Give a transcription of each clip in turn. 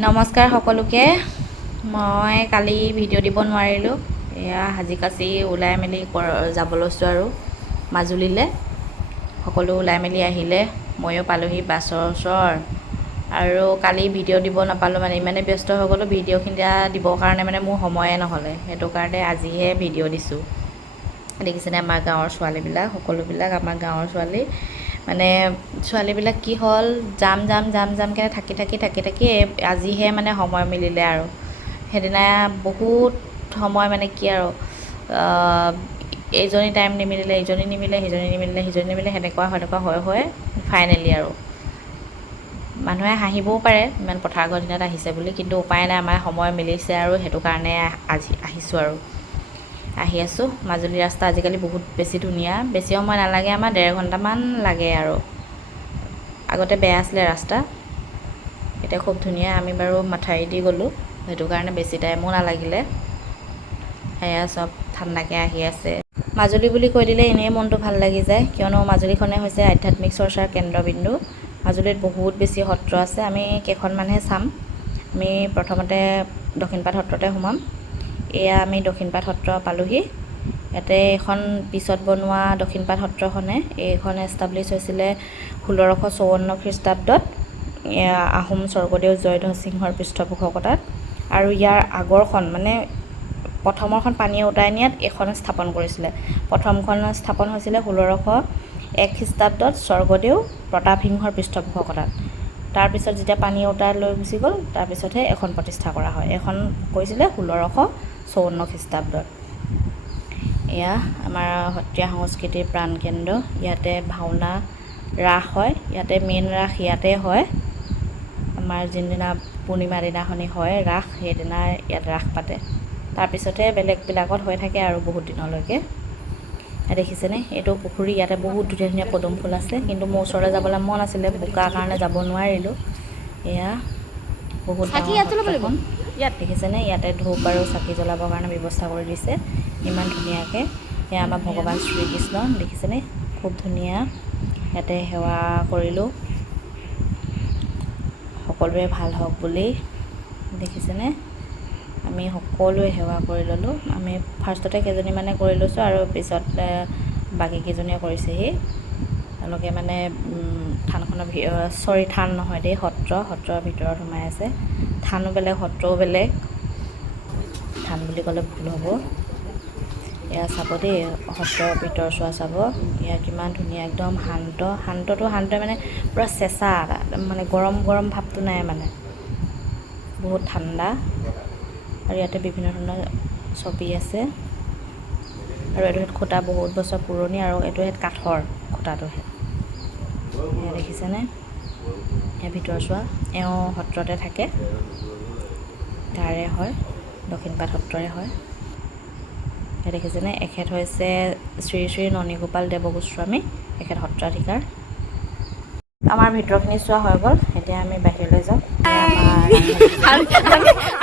নমস্কাৰ সকলোকে। মই কালি ভিডিঅ' দিব নোৱাৰিলোঁ। এয়া সাজি কাচি ওলাই মেলি যাব লৈছোঁ আৰু মাজুলীলৈ। সকলো ওলাই মেলি আহিলে, ময়ো পালোহি বাছৰ ওচৰ। আৰু কালি ভিডিঅ' দিব নাপালোঁ, মানে ইমানে ব্যস্ত হৈ গ'লোঁ ভিডিঅ'খিনি দিবৰ কাৰণে, মানে মোৰ সময়ে নহ'লে। সেইটো কাৰণে আজিহে ভিডিঅ' দিছোঁ। দেখিছেনে আমাৰ গাঁৱৰ ছোৱালীবিলাক, সকলোবিলাক আমাৰ গাঁৱৰ ছোৱালী। মানে ছোৱালীবিলাক কি হ'ল, জামকৈ থাকি আজিহে মানে সময় মিলিলে আৰু। সেইদিনা বহুত সময় মানে কি আৰু, এইজনী টাইম নিমিলিলে, ইজনী নিমিলে, সিজনী নিমিলে, সেনেকুৱা হৈ ফাইনেলি আৰু। মানুহে হাঁহিবও পাৰে ইমান পথাৰ ঘৰ দিনত আহিছে বুলি, কিন্তু উপায় নাই, আমাৰ সময় মিলিছে আৰু সেইটো কাৰণে আজি আহিছোঁ আৰু। আহি আছোঁ। মাজুলী ৰাস্তা আজিকালি বহুত বেছি ধুনীয়া, বেছি সময় নালাগে, আমাৰ 1.5 ঘণ্টামান লাগে আৰু। আগতে বেয়া আছিলে ৰাস্তা, এতিয়া খুব ধুনীয়া। আমি বাৰু মাথাউৰি দি গ'লোঁ, সেইটো কাৰণে বেছি টাইমো নালাগিলে। সেয়া চব ঠাণ্ডাকৈ আহি আছে। মাজুলী বুলি কৈ দিলে এনেই মনটো ভাল লাগি যায়, কিয়নো মাজুলীখনে হৈছে আধ্যাত্মিক চৰ্চাৰ কেন্দ্ৰবিন্দু। মাজুলীত বহুত বেছি সত্ৰ আছে, আমি কেইখনমানহে চাম। আমি প্ৰথমতে দক্ষিণপাট সত্ৰতে সোমাম। এয়া আমি দক্ষিণপাট সত্ৰ পালোহি। ইয়াতে এখন পিছত বনোৱা দক্ষিণপাট সত্ৰখনে, এইখন এষ্টাব্লিছ হৈছিলে 1654 খ্ৰীষ্টাব্দত, আহোম স্বৰ্গদেউ জয়ধ্বজ সিংহৰ পৃষ্ঠপোষকতাত। আৰু ইয়াৰ আগৰখন, মানে প্ৰথমৰখন পানীয়ে উটাই নিয়াত এইখন স্থাপন কৰিছিলে। প্ৰথমখন স্থাপন হৈছিলে 1601 খ্ৰীষ্টাব্দত স্বৰ্গদেউ প্ৰতাপ সিংহৰ পৃষ্ঠপোষকতাত। তাৰপিছত যেতিয়া পানীয়ে উটাই লৈ গুচি গ'ল, তাৰপিছতহে এখন প্ৰতিষ্ঠা কৰা হয়। এখন কৰিছিলে 1654 খ্ৰীষ্টাব্দত। এয়া আমাৰ সত্ৰীয়া সংস্কৃতিৰ প্ৰাণকেন্দ্ৰ। ইয়াতে ভাওনা, ৰাস হয়। ইয়াতে মেইন ৰাস ইয়াতে হয়। আমাৰ যোনদিনা পূৰ্ণিমা দিনাখনি হয় ৰাস, সেইদিনা ইয়াত ৰাস পাতে। তাৰপিছতহে বেলেগবিলাকত হৈ থাকে আৰু বহুত দিনলৈকে। দেখিছেনে, এইটো পুখুৰী। ইয়াতে বহুত ধুনীয়া পদুম ফুল আছে, কিন্তু মোৰ ওচৰলৈ যাবলৈ মন আছিলে, বোকাৰ কাৰণে যাব নোৱাৰিলোঁ। এয়া বহুত ডাঙৰ সত্ৰখন। ইয়াত দেখিছেনে, ইয়াতে ধূপ আৰু চাকি জ্বলাবৰ কাৰণে ব্যৱস্থা কৰি দিছে ইমান ধুনীয়াকৈ। এয়া আমাৰ ভগৱান শ্ৰীকৃষ্ণ, দেখিছেনে, খুব ধুনীয়া। ইয়াতে সেৱা কৰিলোঁ, সকলোৰে ভাল হওক বুলি। দেখিছেনে, আমি সকলোৱে সেৱা কৰি ল'লোঁ। আমি ফাৰ্ষ্টতে কেইজনীমানে কৰি লৈছোঁ, আৰু পিছত বাকীকেইজনীয়ে কৰিছেহি। তেওঁলোকে মানে থানখনৰ থান নহয় দেই, সত্ৰৰ ভিতৰত সোমাই আছে। থানো বেলেগ, সত্ৰও বেলেগ। থান বুলি ক'লে ভুল হ'ব। এয়া চাব দেই, সত্ৰৰ ভিতৰচোৱা চাব। এয়া কিমান ধুনীয়া, একদম শান্তটোৱে মানে পূৰা চেঁচা, মানে গৰম ভাৱটো নাই, মানে বহুত ঠাণ্ডা। আৰু ইয়াতে বিভিন্ন ধৰণৰ ছবি আছে। আৰু এইটো খুটা বহুত বছৰ পুৰণি, আৰু এইটো কাঠৰ খুটাটোহে। এয়া দেখিছেনে, এয়া ভিতৰচোৱা। এওঁ সত্ৰতে থাকে, তাৰে হয়, দক্ষিণপাট সত্ৰৰে হয়। এয়া দেখিছেনে, এখেত হৈছে শ্ৰী শ্ৰী ননীগোপাল দেৱগোস্বামী, এখেত সত্ৰাধিকাৰ। আমাৰ ভিতৰখিনি চোৱা হৈ গ'ল, এতিয়া আমি বাহিৰলৈ যাওঁ।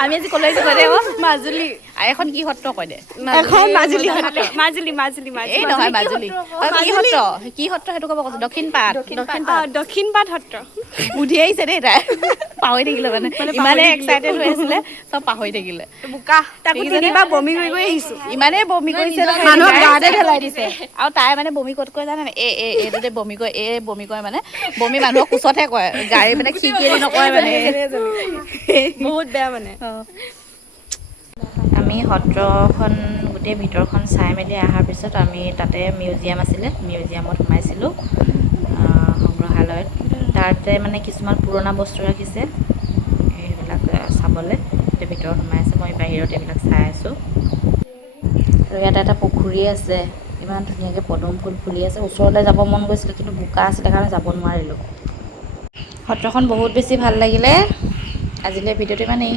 আমি আজি ক'লৈ আহিছোঁ কৈ দে আকৌ। মাজুলী। এখন কি সত্ৰ কৈ দে। এখন মাজুলী সত্ৰ। মাজুলী। এই নহয় মাজুলী। কি সত্ৰ সেইটো ক'ব কৈছোঁ। দক্ষিণপাট দক্ষিণপাট সত্ৰ। বুদ্ধি আহিছে দেই তাই, পাহৰি থাকিলে মানে ইমানে এক্সাইটেড হৈ আছিলে, চব পাহৰি থাকিলে। বোকা তাকো তিনিবাৰ বমি কৰি আহিছো। ইমানেই বমি কৰিছে নহয়, মানুহক গাতে ঢেলাই দিছে। আৰু তাই মানে বমি ক'ত কৰে জানে, এইটোতে বমি কৰে, মানে বমি মানুহৰ কোচতহে কৰে, গাড়ী মানে খিৰিকিয়েদি নকৰে মানে। বহুত বেয়া মানে। আমি সত্ৰখন গোটেই ভিতৰখন চাই মেলি অহাৰ পিছত আমি তাতে মিউজিয়াম আছিলে, মিউজিয়ামত সোমাইছিলোঁ, সংগ্ৰহালয়ত। তাতে মানে কিছুমান পুৰণা বস্তু ৰাখিছে, সেইবিলাক চাবলৈ ভিতৰত সোমাই আছে। মই বাহিৰত এইবিলাক চাই আছোঁ। আৰু ইয়াত এটা পুখুৰী আছে, ইমান ধুনীয়াকৈ পদুম ফুল ফুলি আছে। ওচৰলৈ যাব মন গৈছিলে, কিন্তু বোকা আছিলে কাৰণে যাব নোৱাৰিলোঁ। সত্ৰখন বহুত বেছি ভাল লাগিলে। আজিলৈ ভিডিঅ'টো ইমানেই।